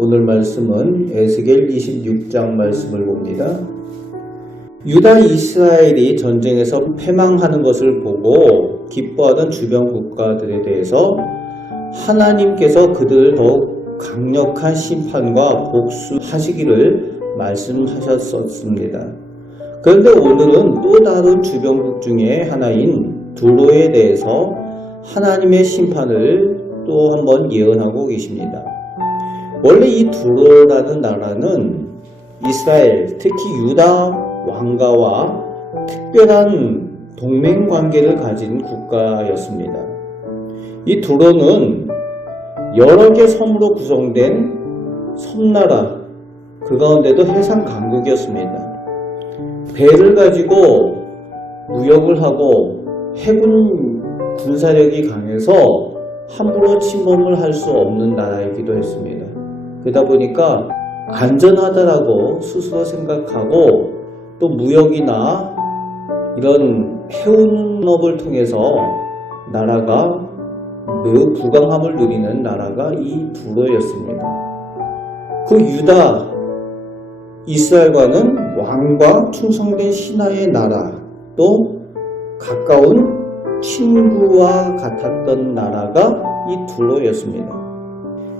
오늘 말씀은 에스겔 26장 말씀을 봅니다. 유다 이스라엘이 전쟁에서 패망하는 것을 보고 기뻐하던 주변 국가들에 대해서 하나님께서 그들을 더욱 강력한 심판과 복수하시기를 말씀하셨었습니다. 그런데 오늘은 또 다른 주변국 중에 하나인 두로에 대해서 하나님의 심판을 또 한번 예언하고 계십니다. 원래 이 두로라는 나라는 이스라엘, 특히 유다 왕가와 특별한 동맹관계를 가진 국가였습니다. 이 두로는 여러 개 섬으로 구성된 섬나라, 그 가운데도 해상 강국이었습니다. 배를 가지고 무역을 하고 해군 군사력이 강해서 함부로 침범을 할 수 없는 나라이기도 했습니다. 그러다 보니까 안전하다라고 스스로 생각하고 또 무역이나 이런 해운업을 통해서 나라가 매우 부강함을 누리는 나라가 이 두로였습니다. 그 유다, 이스라엘과는 왕과 충성된 신하의 나라, 또 가까운 친구와 같았던 나라가 이 두로였습니다.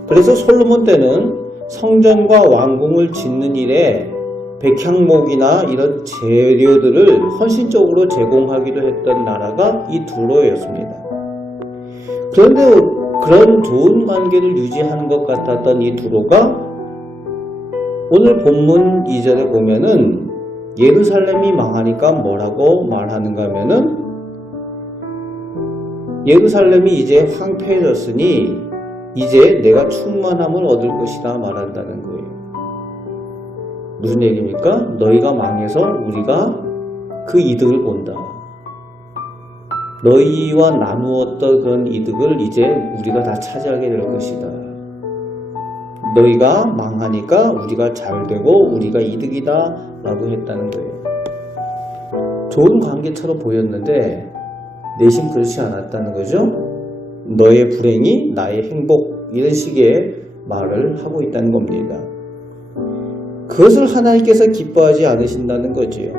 그래서 솔로몬 때는 성전과 왕궁을 짓는 일에 백향목이나 이런 재료들을 헌신적으로 제공하기도 했던 나라가 이 두로였습니다. 그런데 그런 좋은 관계를 유지하는 것 같았던 이 두로가 오늘 본문 2절에 보면은 예루살렘이 망하니까 뭐라고 말하는가 하면은 예루살렘이 이제 황폐해졌으니 이제 내가 충만함을 얻을 것이다 말한다는 거예요. 무슨 얘기입니까? 너희가 망해서 우리가 그 이득을 본다. 너희와 나누었던 그런 이득을 이제 우리가 다 차지하게 될 것이다. 너희가 망하니까 우리가 잘되고 우리가 이득이다 라고 했다는 거예요. 좋은 관계처럼 보였는데 내심 그렇지 않았다는 거죠. 너의 불행이 나의 행복, 이런 식의 말을 하고 있다는 겁니다. 그것을 하나님께서 기뻐하지 않으신다는 거지요.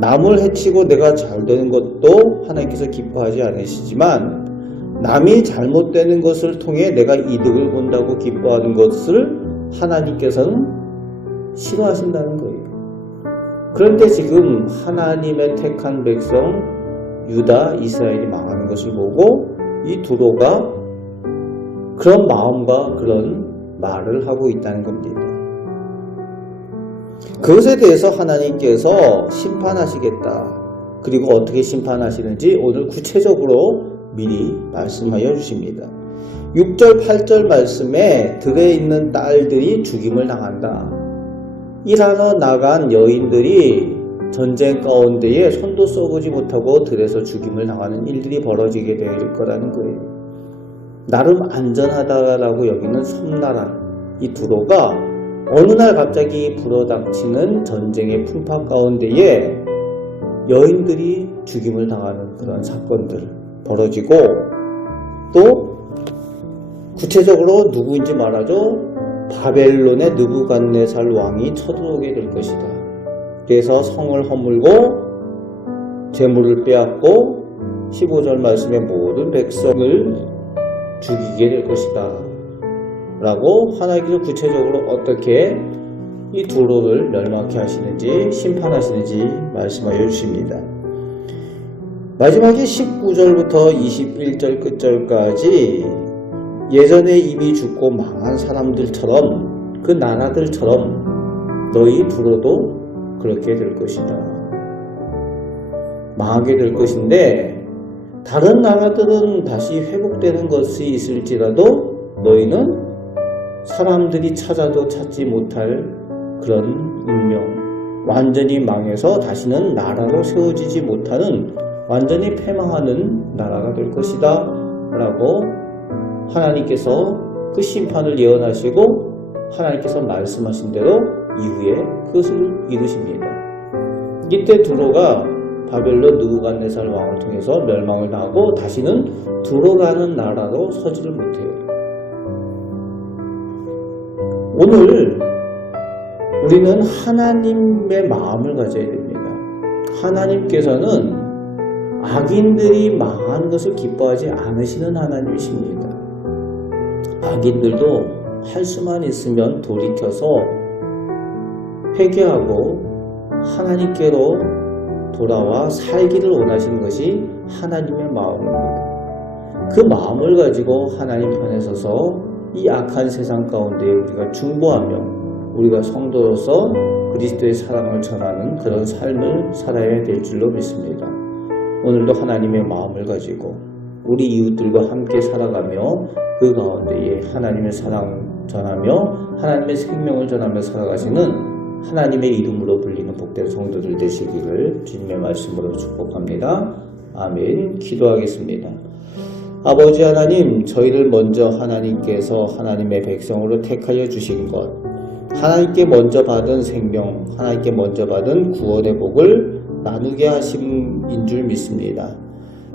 남을 해치고 내가 잘되는 것도 하나님께서 기뻐하지 않으시지만 남이 잘못되는 것을 통해 내가 이득을 본다고 기뻐하는 것을 하나님께서는 싫어하신다는 거예요. 그런데 지금 하나님의 택한 백성 유다, 이스라엘이 망하는 것을 보고 이 두로가 그런 마음과 그런 말을 하고 있다는 겁니다. 그것에 대해서 하나님께서 심판하시겠다. 그리고 어떻게 심판하시는지 오늘 구체적으로 미리 말씀하여 주십니다. 6절, 8절 말씀에 들에 있는 딸들이 죽임을 당한다. 일하러 나간 여인들이 전쟁 가운데에 손도 써보지 못하고 들에서 죽임을 당하는 일들이 벌어지게 될 거라는 거예요. 나름 안전하다라고 여기는 섬나라 이 두로가 어느 날 갑자기 불어닥치는 전쟁의 풍파 가운데에 여인들이 죽임을 당하는 그런 사건들 벌어지고 또 구체적으로 누구인지 말하죠. 바벨론의 느부갓네살 왕이 쳐들어오게 될 것이다. 그래서 성을 허물고 재물을 빼앗고 15절 말씀에 모든 백성을 죽이게 될 것이다 라고 하나님께서 구체적으로 어떻게 이 두로를 멸망케 하시는지 심판하시는지 말씀하여 주십니다. 마지막에 19절부터 21절 끝절까지 예전에 이미 죽고 망한 사람들처럼 그 나라들처럼 너희 두로도 그렇게 될 것이다. 망하게 될 것인데 다른 나라들은 다시 회복되는 것이 있을지라도 너희는 사람들이 찾아도 찾지 못할 그런 운명, 완전히 망해서 다시는 나라로 세워지지 못하는 완전히 패망하는 나라가 될 것이다 라고 하나님께서 그 심판을 예언하시고 하나님께서 말씀하신 대로 이후에 그것을 이루십니다. 이때 두로가 바벨론 느부갓네살 왕을 통해서 멸망을 당하고 다시는 들어가는 나라로 서지를 못해요. 오늘 우리는 하나님의 마음을 가져야 됩니다. 하나님께서는 악인들이 망하는 것을 기뻐하지 않으시는 하나님이십니다. 악인들도 할 수만 있으면 돌이켜서 회개하고 하나님께로 돌아와 살기를 원하시는 것이 하나님의 마음입니다. 그 마음을 가지고 하나님 편에 서서 이 악한 세상 가운데 우리가 중보하며 우리가 성도로서 그리스도의 사랑을 전하는 그런 삶을 살아야 될 줄로 믿습니다. 오늘도 하나님의 마음을 가지고 우리 이웃들과 함께 살아가며 그 가운데에 하나님의 사랑 전하며 하나님의 생명을 전하며 살아가시는 하나님의 이름으로 불리는 복된 성도들 되시기를 주님의 말씀으로 축복합니다. 아멘. 기도하겠습니다. 아버지 하나님, 저희를 먼저 하나님께서 하나님의 백성으로 택하여 주신 것, 하나님께 먼저 받은 생명, 하나님께 먼저 받은 구원의 복을 나누게 하심인 줄 믿습니다.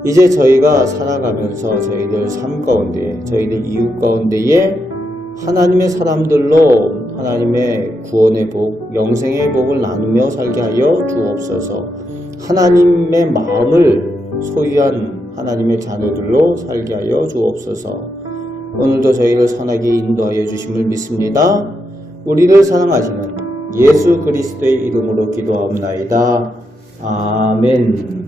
이제 저희가 살아가면서 저희들 삶 가운데, 저희들 이웃 가운데에 하나님의 사람들로 하나님의 구원의 복, 영생의 복을 나누며 살게 하여 주옵소서. 하나님의 마음을 소유한 하나님의 자녀들로 살게 하여 주옵소서. 오늘도 저희를 선하게 인도하여 주심을 믿습니다. 우리를 사랑하시는 예수 그리스도의 이름으로 기도하옵나이다. 아멘.